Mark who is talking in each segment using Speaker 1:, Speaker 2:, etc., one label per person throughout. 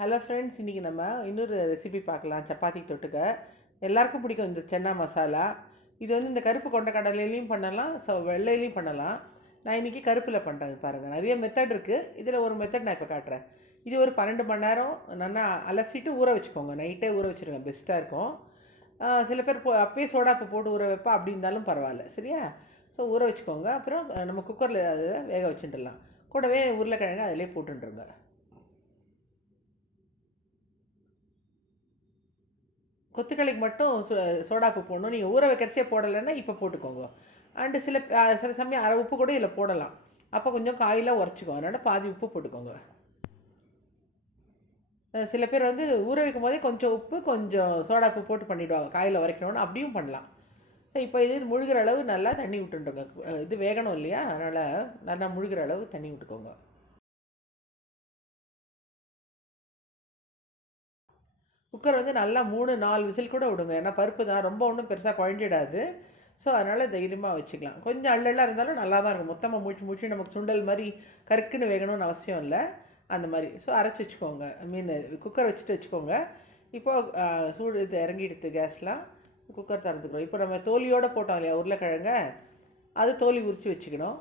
Speaker 1: Hello friends இன்றைக்கி நம்ம இன்னொரு ரெசிபி பார்க்கலாம். சப்பாத்தி தொட்டுக்க. எல்லாருக்கும் பிடிக்கும் இந்த சென்னா மசாலா. இது வந்து இந்த கருப்பு கொண்ட கடலையிலையும் பண்ணலாம் ஸோ வெள்ளையிலையும் பண்ணலாம். நான் இன்றைக்கி கருப்பில் பண்ணுறேன் பாருங்கள் நிறைய மெத்தட் இருக்குது இதில் ஒரு மெத்தட் நான் இப்போ காட்டுறேன். இது ஒரு பன்னெண்டு மணி நேரம் நல்லா அலசிட்டு ஊற வச்சுக்கோங்க. நைட்டே ஊற வச்சுருங்க. பெஸ்ட்டாக இருக்கும். சில பேர் போ அப்பயே சோடாப்பு போட்டு ஊற வைப்பா. அப்படி இருந்தாலும் பரவாயில்ல. சரியா? ஸோ ஊற வச்சுக்கோங்க. அப்புறம் நம்ம குக்கரில் அதை வேக வச்சுட்டுலாம் கூடவே உருளைக்கிழங்கு அதிலே போட்டுருங்க கொத்துக்களுக்கு மட்டும் சோ- சோடாப்பு போடணும். நீங்கள் ஊற வைக்கிறச்சே போடலைன்னா இப்போ போட்டுக்கோங்க. அண்டு சில சில சமயம் அரை உப்பு கூட இதில் போடலாம். அப்போ கொஞ்சம் காயெல்லாம் உரைச்சிக்கும் அதனால் பாதி உப்பு போட்டுக்கோங்க. சில பேர் வந்து ஊற வைக்கும் போதே கொஞ்சம் உப்பு கொஞ்சம் சோடாப்பு போட்டு பண்ணிவிடுவாங்க காயில் உரைக்கணும்னு அப்படியும் பண்ணலாம். ஸோ இப்போ இது முழுகிற அளவு நல்லா தண்ணி விட்டுருங்க. இது வேகணும் இல்லையா? அதனால் நல்லா முழுகிற அளவு தண்ணி விட்டுக்கோங்க. குக்கர் வந்து நல்லா மூணு நாலு விசில் கூட விடுங்க. ஏன்னா பருப்பு தான் ரொம்ப ஒன்றும் பெருசாக குழஞ்சிடாது. ஸோ அதனால் தைரியமாக வச்சுக்கலாம். கொஞ்சம் அள்ளெல்லாம் இருந்தாலும் நல்லா தான் இருக்கும். மொத்தமாக மூச்சு மூச்சு நமக்கு சுண்டல் மாதிரி கருக்குன்னு வேகணும்னு அவசியம் இல்லை. அந்த மாதிரி. ஸோ அரைச்சி வச்சுக்கோங்க. மீன் குக்கர் வச்சுட்டு வச்சுக்கோங்க. இப்போது சூடு இது இறங்கிடுது கேஸ்லாம் குக்கர் திறந்துக்கிறோம் இப்போ நம்ம தோலியோடு போட்டோம் இல்லையா உருளைக்கிழங்க? அது தோலி உரித்து வச்சுக்கணும்.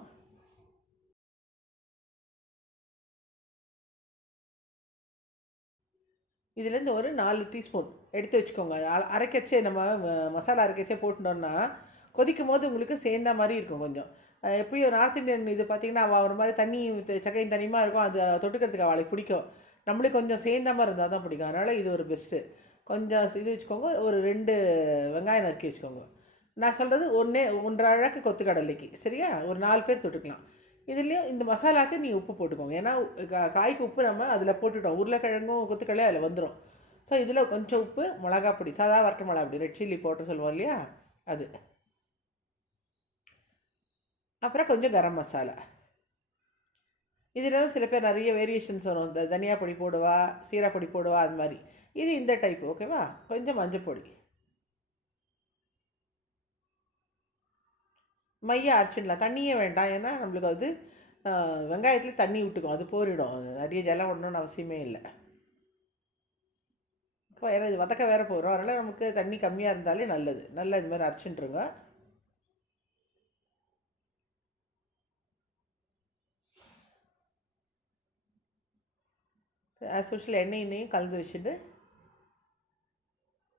Speaker 1: இதுலேருந்து ஒரு நாலு டீஸ்பூன் எடுத்து வச்சுக்கோங்க. அது அரைக்கச்சே நம்ம ம- மசாலா அரைக்கச்சே போட்டுட்டோம்னா கொதிக்கும் போது உங்களுக்கு சேர்ந்த மாதிரி இருக்கும் கொஞ்சம். எப்படியும் நார்த் இந்தியன் இது பார்த்தீங்கன்னா அவள் ஒரு மாதிரி தண்ணி சக்கையும் தனியுமா இருக்கும். அது தொட்டுக்கிறதுக்கு அவளுக்கு பிடிக்கும். நம்மளுக்கு கொஞ்சம் சேர்ந்த மாதிரி இருந்தால் தான் பிடிக்கும். அதனால் இது ஒரு பெஸ்ட்டு கொஞ்சம் இது வச்சுக்கோங்க. ஒரு ரெண்டு வெங்காயம் நறுக்கி வச்சுக்கோங்க. நான் சொல்கிறது ஒன்றே ஒன்றரை அழகு கொத்துக்கடலைக்கு. சரியா? ஒரு நாலு பேர் தொட்டுக்கலாம். இதுலேயும் இந்த மசாலாக்கு நீ உப்பு போட்டுக்கோங்க. ஏன்னா காய்க்கு உப்பு நம்ம அதில் போட்டுட்டோம். உருளைக்கிழங்கும் கொத்துக்கடலை அதில் வந்துடும் ஸோ இதில் கொஞ்சம் உப்பு மிளகா பொடி சாதா வரட்டு மிளகா பொடி ரெட் சில்லி போட்டு சொல்லுவோம் இல்லையா? அது. அப்புறம் கொஞ்சம் கரம் மசாலா. இதில் தான் சில பேர் நிறைய வேரியேஷன்ஸ் வரும். இந்த தனியா பொடி போடுவா சீரா பொடி போடுவா அது மாதிரி. இது இந்த டைப் ஓகேவா கொஞ்சம் மஞ்சள் பொடி. மைய அரைச்சிடலாம் தண்ணியே வேண்டாம். ஏன்னா நம்மளுக்கு அது வெங்காயத்தில் தண்ணி விட்டுக்கும். அது போரிடும். நிறைய ஜலம் விடணும்னு அவசியமே இல்லை. ஏன்னா இது வதக்க வேற போகிறோம் அதனால் நமக்கு தண்ணி கம்மியாக இருந்தாலே நல்லது. நல்லா இது மாதிரி அரைச்சிட்டுருங்க ஆஸ் எண்ணெய் எண்ணெயும் கலந்து வச்சுட்டு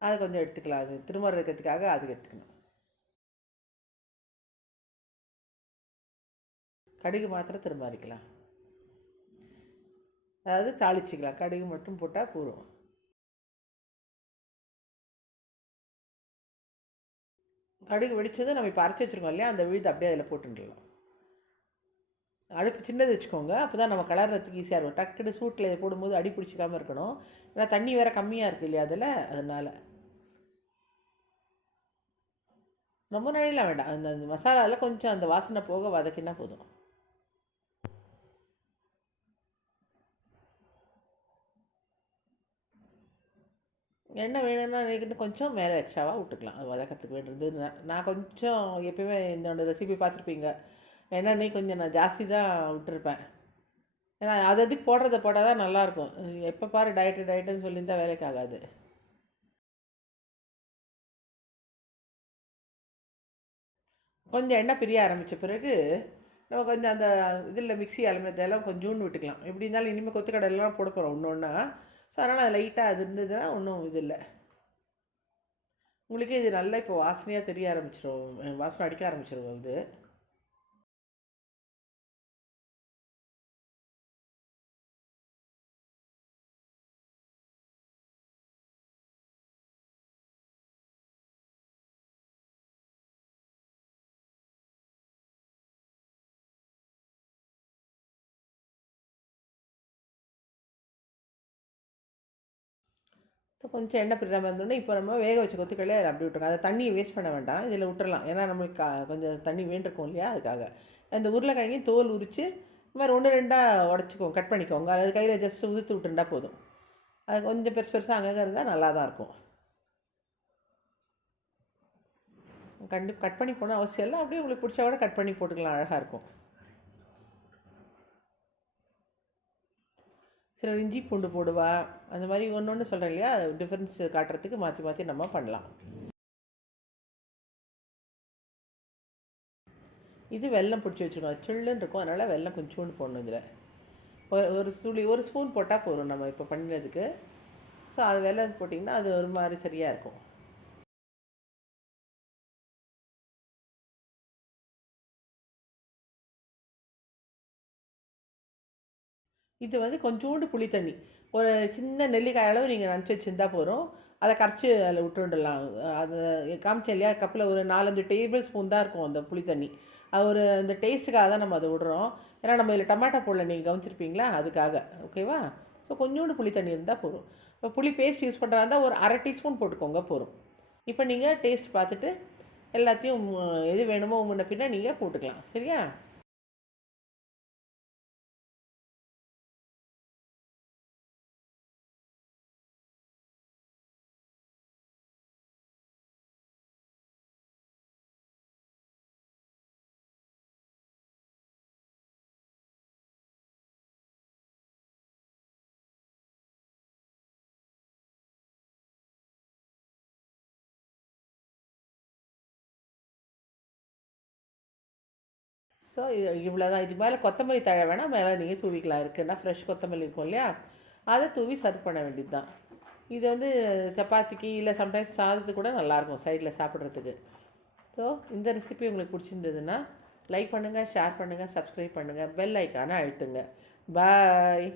Speaker 1: அதை கொஞ்சம் எடுத்துக்கலாம். அது திரும்ப இருக்கிறதுக்காக அதுக்கு எடுத்துக்கணும். கடுகு மாத்திரம் திரும்ப அரைக்கலாம். அதாவது தாளிச்சிக்கலாம். கடுகு மட்டும் போட்டால் போதும். கடுகு வெடிச்சதும் நம்ம இப்போ அரைச்சி வச்சுருக்கோம் இல்லையா? அந்த விழுது அப்படியே அதில் போட்டுடலாம். அடுப்பு சின்னது வச்சுக்கோங்க. அப்போ தான் நம்ம கலர்றதுக்கு ஈஸியாக இருக்கும். டக்குனு சூட்டில் போடும்போது அடி பிடிச்சிக்காமல் இருக்கணும். ஏன்னா தண்ணி வேறு கம்மியாக இருக்குது இல்லையா அதில்? அதனால். ரொம்ப நாளையெல்லாம் வேண்டாம். அந்த அந்த மசாலாவில் கொஞ்சம் அந்த வாசனை போக வதக்கினா போதும். எண்ணெய் வேணும்னா நினைக்கிட்டு கொஞ்சம் மேலே எக்ஸ்ட்ராவாக விட்டுக்கலாம். அது வதக்கத்துக்கு வேண்டியது. நான் நான் கொஞ்சம் எப்பயுமே என்னோடய ரெசிபி பார்த்துருப்பீங்க. எண்ணெய் கொஞ்சம் நான் ஜாஸ்தி தான் விட்டுருப்பேன். ஏன்னா அது அதுக்கு போடுறத போட்டால் தான் நல்லாயிருக்கும். எப்போ பாரு டயட்டு டயட்டுன்னு சொல்லியிருந்தால் வேலைக்கு ஆகாது. கொஞ்சம் எண்ணெய் பிரிய ஆரம்பித்த பிறகு நம்ம கொஞ்சம் அந்த இதில் மிக்ஸி அலுமினத்தெல்லாம் கொஞ்சோண்டு விட்டுக்கலாம். எப்படி இருந்தாலும் இனிமேல் கொத்துக்கடலாம் போட போகிறோம் ஒன்று ஒன்றா ஸோ அதனால் அது லைட்டாக அது இருந்ததுன்னா ஒன்றும் இது இல்லை. உங்களுக்கே இது நல்லா இப்போ வாசனையாக தெரிய ஆரம்பிச்சிடும் வாசனை அடிக்க ஆரம்பிச்சிடும் இது ஸோ கொஞ்சம் எண்ணெய் பிரிடாமல் இருந்தோடனே இப்போ நம்ம வேக வச்ச கொத்துக்களை அதில் அப்படி விட்டுருங்க. அதை தண்ணியை வேஸ்ட் பண்ண வேண்டாம். இதில் விட்டுறலாம். ஏன்னா நம்மளுக்கு கொஞ்சம் தண்ணி வேண்டிருக்கும் இல்லையா அதுக்காக. அந்த உருளைக்கிழங்கையும் தோல் உரித்து இந்த மாதிரி ஒன்று ரெண்டாக உடச்சிக்கோங்க கட் பண்ணிக்கோங்க. அது கையில் ஜஸ்ட் உதிர்த்து விட்டுருந்தா போதும். அது கொஞ்சம் பெருசு பெருசாக அங்கங்கே இருந்தால் நல்லா தான் இருக்கும். கண்டிப்பாக கட் பண்ணி போனால் அவசியம் இல்லை. அப்படியே உங்களுக்கு பிடிச்சா கூட கட் பண்ணி போட்டுக்கலாம். அழகாக இருக்கும். சிலர் இஞ்சி பூண்டு போடுவா. அந்த மாதிரி ஒன்று ஒன்று சொல்கிறேன் இல்லையா? டிஃப்ரென்ஸ் காட்டுறதுக்கு மாற்றி மாற்றி நம்ம பண்ணலாம். இது வெல்லம் பிடிச்சி வச்சுருக்கோம் சில்லுன்னு இருக்கும். அதனால் வெல்லம் கொஞ்சோண்டு போடணும் இதில் ஒரு- ஒரு துளி ஒரு ஸ்பூன் போட்டால் போதும் நம்ம இப்போ பண்ணினதுக்கு. ஸோ அது வெள்ளம் போட்டிங்கன்னா அது ஒரு மாதிரி சரியாக இருக்கும். இது வந்து கொஞ்சோண்டு புளி தண்ணி. ஒரு சின்ன நெல்லிக்காய் அளவு நீங்கள் நினச்சி வச்சுருந்தா போதும். அதை கரைச்சி அதில் விட்டுடலாம். அது காமிச்சேன் இல்லையா? கப்பில் ஒரு நாலஞ்சு டேபிள் ஸ்பூன் தான் இருக்கும் அந்த புளி தண்ணி. அது ஒரு அந்த டேஸ்ட்டுக்காக தான் நம்ம அதை விடுறோம். ஏன்னா நம்ம இதில் டமாட்டோ போடல நீங்கள் கவனிச்சிருப்பீங்களா? அதுக்காக. ஓகேவா ஸோ கொஞ்சோண்டு புளி தண்ணி இருந்தால் போதும். இப்போ புளி பேஸ்ட் யூஸ் பண்ணுறா இருந்தால் ஒரு அரை டீஸ்பூன் போட்டுக்கோங்க போதும். இப்போ நீங்கள் டேஸ்ட் பார்த்துட்டு எல்லாத்தையும் எது வேணுமோ முன்ன பின்னே நீங்கள் போட்டுக்கலாம். சரியா? ஸோ இவ்வளோ தான் இது மேலே கொத்தமல்லி தழை வேணால் மேலே நீங்கள் தூவிக்கலாம். இருக்குன்னா ஃப்ரெஷ் கொத்தமல்லி இருக்கும் இல்லையா? அதை தூவி சர்வ் பண்ண வேண்டியது தான் இது வந்து சப்பாத்திக்கு இல்லை சம்டைம்ஸ் சாதத்துக்கு கூட நல்லாயிருக்கும் சைடில் சாப்பிட்றதுக்கு. ஸோ இந்த ரெசிபி உங்களுக்கு பிடிச்சிருந்ததுன்னா லைக் பண்ணுங்கள் ஷேர் பண்ணுங்கள் சப்ஸ்கிரைப் பண்ணுங்கள் பெல் ஐக்கானை அழுத்துங்க. பாய்